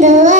the